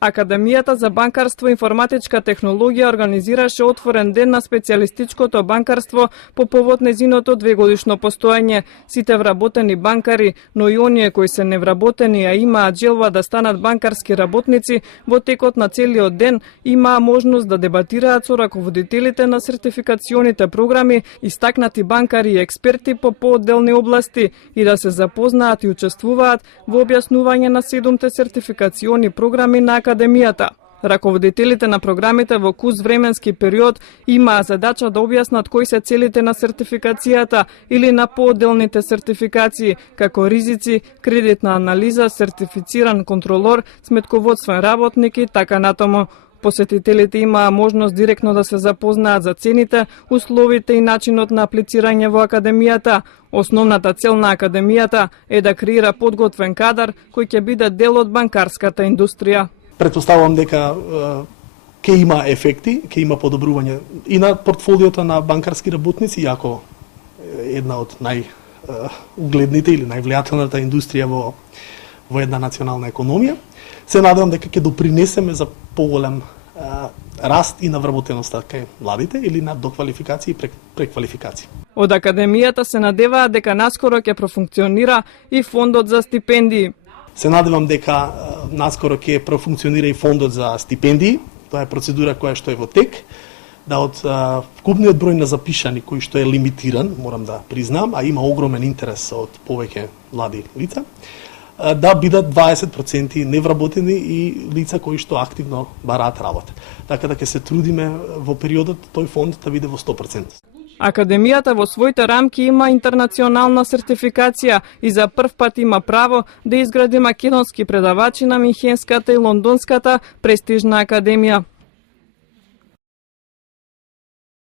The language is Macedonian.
Академијата за банкарство и информатичка технологија организираше отворен ден на специјалистичкото банкарство по повод нејзиното двегодишно постоење. Сите вработени банкари, но и оние кои се невработени, а имаат желба да станат банкарски работници, во текот на целиот ден имаа можност да дебатираат со раководителите на сертификационите програми, истакнати банкари и експерти по поодделни области и да се запознаат и учествуваат во објаснување на 7 сертификациони програми на Академијата. Раководителите на програмите во куз временски период имаа задача да објаснат кои се целите на сертификацијата или на поодделните сертификации, како ризици, кредитна анализа, сертифициран контролор, сметководствен работник и така натаму. Посетителите имаа можност директно да се запознаат за цените, условите и начинот на аплицирање во Академијата. Основната цел на Академијата е да креира подготвен кадар кој ќе биде дел од банкарската индустрија. Претпоставувам дека ќе има ефекти, ќе има подобрување и на портфолиото на банкарски работници, иако една од најугледните или највлијателната индустрија во една национална економија. Се надевам дека ќе допринесеме за поголем раст и на вработеноста кај младите или на доквалификација и преквалификација. Од Академијата се надеваат дека наскоро ќе профункционира и фондот за стипендии. Се надевам дека наскоро ќе профункционира и фондот за стипендии. Тоа е процедура која што е во тек. Да од вкупниот број на запишани кој што е лимитиран, морам да признам, а има огромен интерес од повеќе млади лица, да бидат 20% невработени и лица кои што активно бараат работа. Така да ќе се трудиме во периодот тој фонд да биде во 100%. Академијата во своите рамки има интернационална сертификација и за прв пат има право да изгради македонски предавачи на Михенската и Лондонската престижна академија.